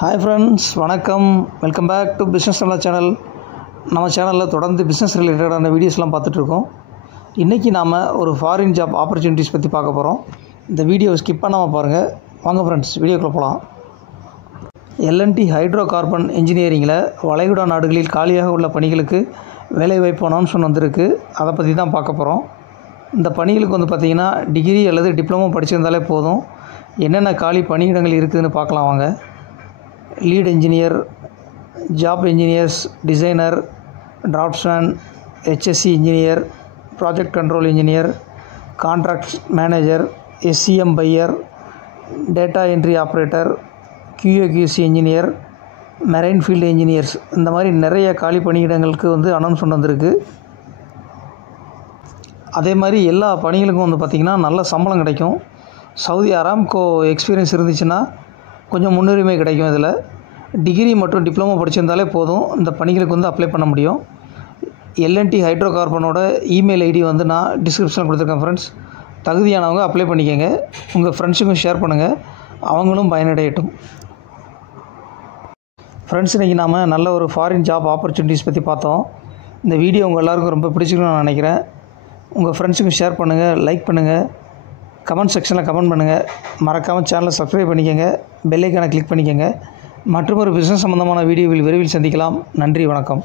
Hi friends, வணக்கம். Welcome back to business நல்லா channel. நம்ம சேனலில் தொடர்ந்து பிஸ்னஸ் ரிலேட்டடான வீடியோஸ்லாம் பார்த்துட்ருக்கோம். இன்றைக்கி நாம் ஒரு ஃபாரின் ஜாப் ஆப்பர்ச்சுனிட்டிஸ் பற்றி பார்க்க போகிறோம். இந்த வீடியோவை ஸ்கிப் பண்ணாமல் பாருங்கள். வாங்க ஃப்ரெண்ட்ஸ், வீடியோக்குள்ளே போகலாம். L&T ஹைட்ரோ கார்பன் இன்ஜினியரிங்கில் வளைகுடா நாடுகளில் காலியாக உள்ள பணிகளுக்கு வேலைவாய்ப்பு அனௌன்ஸ்மெண்ட் வந்திருக்கு. அதை பற்றி தான் பார்க்க போகிறோம். இந்த பணிகளுக்கு பார்த்திங்கன்னா டிகிரி அல்லது டிப்ளமோ படிச்சிருந்தாலே போதும். என்னென்ன காலி பணியிடங்கள் இருக்குதுன்னு பார்க்கலாம் வாங்க. Lead engineer, job engineers, designer, draftsman, HSC engineer, project control engineer, contract manager, SCM buyer, data entry operator, QA/QC engineer, marine field engineers, இந்த மாதிரி நிறைய காலி பணியிடங்களுக்கு அனௌன்ஸ்மெண்ட் வந்திருக்கு. அதே மாதிரி எல்லா பணிகளுக்கும் பார்த்திங்கன்னா நல்ல சம்பளம் கிடைக்கும். சவுதி அராம்கோ எக்ஸ்பீரியன்ஸ் இருந்துச்சுன்னா கொஞ்சம் முன்னுரிமை கிடைக்கும். இதில் டிகிரி மற்றும் டிப்ளமோ படிச்சிருந்தாலே போதும். இந்த பணிகளுக்கு அப்ளை பண்ண முடியும். L&T ஹைட்ரோ கார்பனோட இமெயில் ஐடி நான் டிஸ்கிரிப்ஷனில் கொடுத்துருக்கேன் ஃப்ரெண்ட்ஸ். தகுதியானவங்க அப்ளை பண்ணிக்கோங்க. உங்கள் ஃப்ரெண்ட்ஸுக்கும் ஷேர் பண்ணுங்கள், அவங்களும் பயனடையட்டும். ஃப்ரெண்ட்ஸ், இன்றைக்கி நாம் நல்ல ஒரு ஃபாரின் ஜாப் ஆப்பர்ச்சுனிட்டிஸ் பற்றி பார்த்தோம். இந்த வீடியோ உங்கள் எல்லாருக்கும் ரொம்ப பிடிச்சிக்கணும்னு நான் நினைக்கிறேன். உங்கள் ஃப்ரெண்ட்ஸுக்கும் ஷேர் பண்ணுங்கள், லைக் பண்ணுங்கள், கமெண்ட் செக்ஷனில் கமெண்ட் பண்ணுங்கள். மறக்காமல் சேனலை சப்ஸ்கிரைப் பண்ணிக்கோங்க, பெல் ஐக்கானை கிளிக் பண்ணிக்கோங்க. மற்றொரு பிஸ்னஸ் சம்பந்தமான வீடியோவில் விரைவில் சந்திக்கலாம். நன்றி, வணக்கம்.